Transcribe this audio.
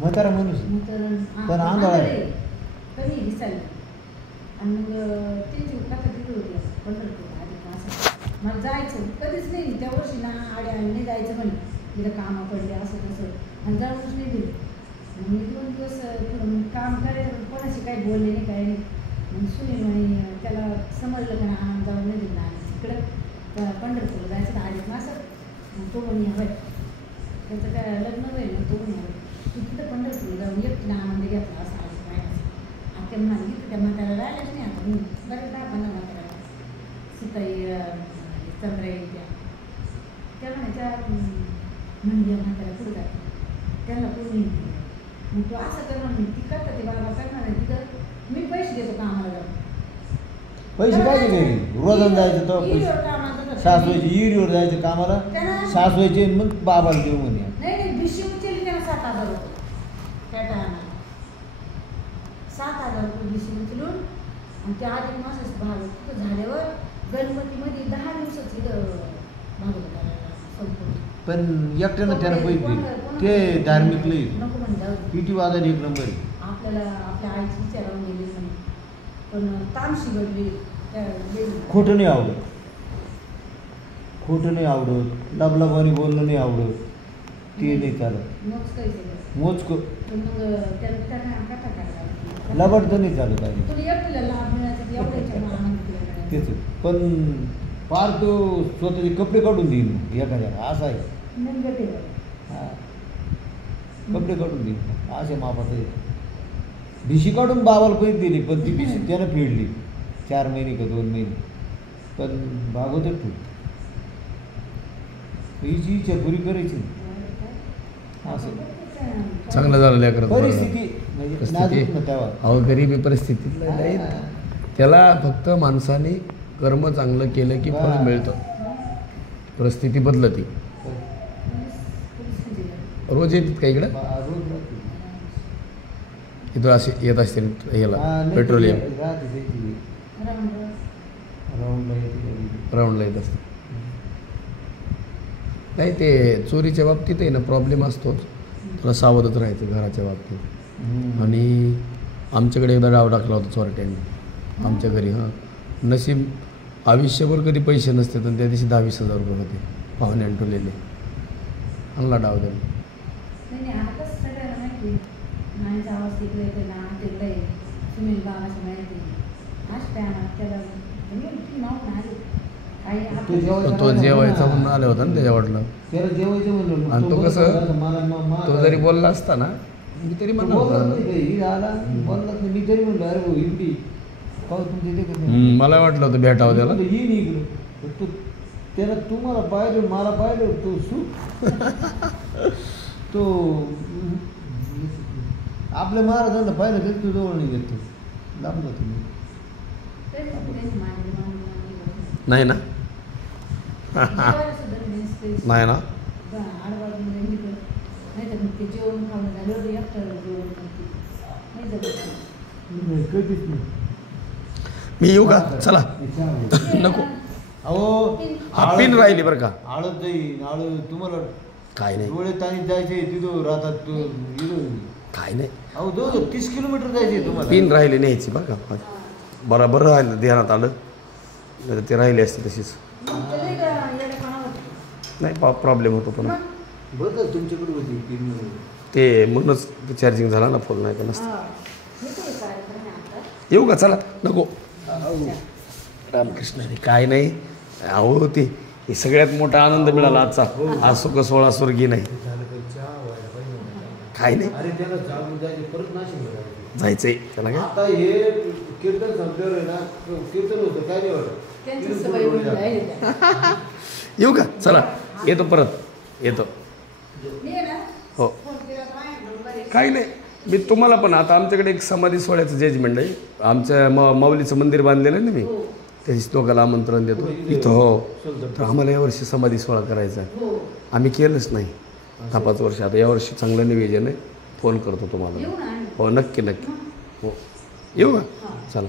म्हातारा माणूस पण आंधळा आहे कधी दिसायला आणि मग ते काका तिकडे होते पंढरपूर आधी असं मला जायचं कधीच नाही त्या वर्षी ना आड्याने जायचं म्हणे तिथं कामं पडले असं तसं आणि जाऊनच नाही दिलं मी 2 दिवस थोडं काम करायचं कोणाशी काही बोलले नाही काही नाही मग सुनील म्हणे त्याला समजलं का आनंद जाऊन नाही दिलं आणि तिकडं पंढरपूर जायचं ना आधी असं मग तो म्हणे हवंय त्याचं काय लग्न होईल मग तो म्हणे हवं तू तिथं पंढरपूर जाऊन एकटीनं आनंद घेतला असं आधी काय असं आता म्हणाली की त्या म्हातारा राहिल्याच नाही आता मी बरेच 10-15 म्हातारा सीताई चंद्राई त्या म्हणायच्या म्हणजे म्हातारा पुढे जाते त्यांना पूर्ण मग तू असं कर म्हणून ती करता ते बाबा करणार आहे तिथं मी पैसे देतो कामाला जाऊन पैसे काय नाही रोजानं जायचं तर सासवायची इरीवर जायचं कामाला सासवायचे मग बाबाला देऊ म्हणे नाही भिशी उचलली त्याला 7,000 रुपये त्या टायमाला 7,000 रुपये भिशी उचलून आणि त्या आधी मासाच भाग तिथं झाल्यावर गणपतीमध्ये 10 दिवसाची भागवत करायला संपूर्ण पण एकट्यानं त्यानं पैसे ते धार्मिक लई नको म्हणलं पिटी वाजायला 1 नंबर आपल्याला आपल्या आईची विचारावून गेली म्हणे पण तामशी घडली खोटं नाही आवडत खोटं नाही आवडत लबलबानी बोलणं नाही आवडत ते नाही चालत मोजकं लबड तर नाही चालत तेच पण फार तो स्वतःचे कपडे काढून देईल एखाद्याला असं आहे हां कपडे काढून देईल असे मापाचं भिशी काढून बाबाला पैसे दिली पण ती भिशी त्यानं फेडली 4 महिने का 2 महिने पण भागवतच तू हिची इच्छा पुरी करायची असं चांगलं झालं लेकरं परिस्थिती म्हणजे नाजूक ना तेव्हा अहो गरीबी परिस्थितीत नाही त्याला फक्त माणसाने कर्म चांगलं केलं की फळ मिळतं परिस्थिती बदलती रोज येतात का इकडं इथं असे येत असतील याला पेट्रोलियम राऊंडला येत असते नाही ते चोरीच्या बाबतीत आहे ना प्रॉब्लेम असतोच थोडा सावधच राहायचं घराच्या बाबतीत आणि आमच्याकडे एकदा डाव टाकला होता चोरट्यांनी आमच्या घरी हां नशीब आयुष्यभर कधी पैसे नसते तर त्या दिवशी 10-20 हजार रुपये होते पाहुणे अंटवलेले आणला डाव द्यायला तो जेवायचा म्हणून आले होता ना त्याच्या वाटलं आणि तो कसं तो जरी बोलला असता ना मी तरी म्हणलं मला वाटलं होतं भेटावं त्याला त्याला तुम्हाला पाहिलं मला पाहिलं तो सुख तो आपल्या महाराजांना पाहिलं तरी तू जवळ नाही येतो लांब तुम्ही नाही ना नाही ना मी येऊ का चला नको अहो पिन राहिली बरं का आळत जाईल आळत तुम्हाला काय नाही डोळे ताणी जायचे तिथं राहतात काय नाही अहो 30 किलोमीटर जायचे तुम्हाला पिन राहिली न्यायची बरं का बरोबर राहिलं ध्यानात आलं नाही ते राहिले असते तशीच नाही प्रॉब्लेम होतो पण बरं तुमच्याकडे होती पिन ते म्हणूनच चार्जिंग झाला ना फोन नाही तर नसतं येऊ का चला नको रामकृष्ण हरी काय नाही अहो ते हे सगळ्यात मोठा आनंद मिळाला आजचा आज सुख सोळा स्वर्गी नाही काय नाही जायचंय त्याला काय आता हे कीर्तन संपल्यावर आहे ना कीर्तन होतं काय नाही येऊ का चला येतो परत येतो हो काही नाही मी तुम्हाला पण आता आमच्याकडे एक समाधी सोहळ्याचं जजमेंट आहे आमच्या माऊलीचं मंदिर बांधलेलं आहे ना मी त्याची लोकांना आमंत्रण देतो इथं हो तर आम्हाला यावर्षी समाधी सोहळा करायचा आहे आम्ही केलंच नाही 5 वर्ष आता यावर्षी चांगलं नियोजन आहे फोन करतो तुम्हाला हो नक्की नक्की हो येऊ का चला